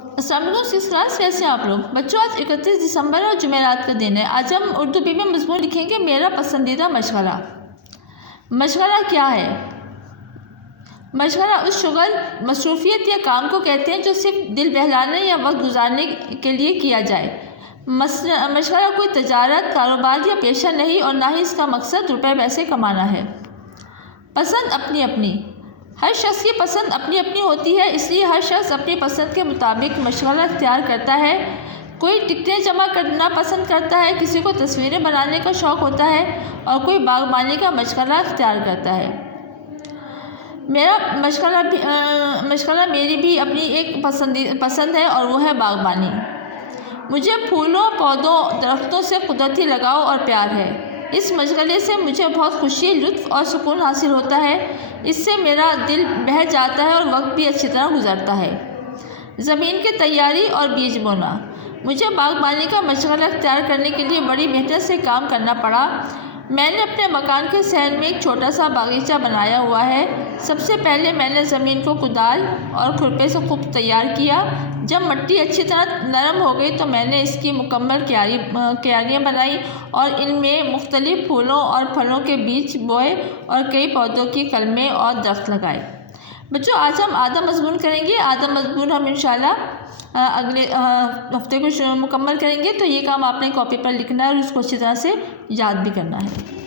السلام علیکم six class, کیسے ہیں آپ لوگ بچوں؟ آج 31 دسمبر اور جمعرات کا دن ہے۔ آج ہم اردو بی میں مضمون لکھیں گے میرا پسندیدہ مشغلہ۔ مشغلہ کیا ہے؟ مشغلہ اس شغل، مصروفیت یا کام کو کہتے ہیں جو صرف دل بہلانے یا وقت گزارنے کے لیے کیا جائے۔ مشغلہ کوئی تجارت، کاروبار یا پیشہ نہیں اور نہ ہی اس کا مقصد روپے پیسے کمانا ہے۔ پسند اپنی اپنی، ہر شخص کی پسند اپنی اپنی ہوتی ہے، اس لیے ہر شخص اپنی پسند کے مطابق مشغلہ اختیار کرتا ہے۔ کوئی ٹکٹیں جمع کرنا پسند کرتا ہے، کسی کو تصویریں بنانے کا شوق ہوتا ہے اور کوئی باغبانی کا مشغلہ اختیار کرتا ہے۔ میرا مشغلہ میری بھی اپنی ایک پسند ہے اور وہ ہے باغبانی۔ مجھے پھولوں، پودوں، درختوں سے قدرتی لگاؤ اور پیار ہے۔ اس مشغلے سے مجھے بہت خوشی، لطف اور سکون حاصل ہوتا ہے۔ اس سے میرا دل بہل جاتا ہے اور وقت بھی اچھی طرح گزرتا ہے۔ زمین کی تیاری اور بیج بونا، مجھے باغبانی کا مشغلہ اختیار کرنے کے لیے بڑی محنت سے کام کرنا پڑا۔ میں نے اپنے مکان کے صحن میں ایک چھوٹا سا باغیچہ بنایا ہوا ہے۔ سب سے پہلے میں نے زمین کو کدال اور کھرپے سے خوب تیار کیا۔ جب مٹی اچھی طرح نرم ہو گئی تو میں نے اس کی مکمل کیاریاں بنائیں اور ان میں مختلف پھولوں اور پھلوں کے بیج بوئے اور کئی پودوں کی کلمیں اور درخت لگائے۔ بچوں، آج ہم آدھا مضمون کریں گے۔ آدھا مضمون ہم انشاءاللہ اگلے ہفتے کو مکمل کریں گے، تو یہ کام آپ نے کاپی پر لکھنا ہے اور اس کو اچھی طرح سے یاد بھی کرنا ہے۔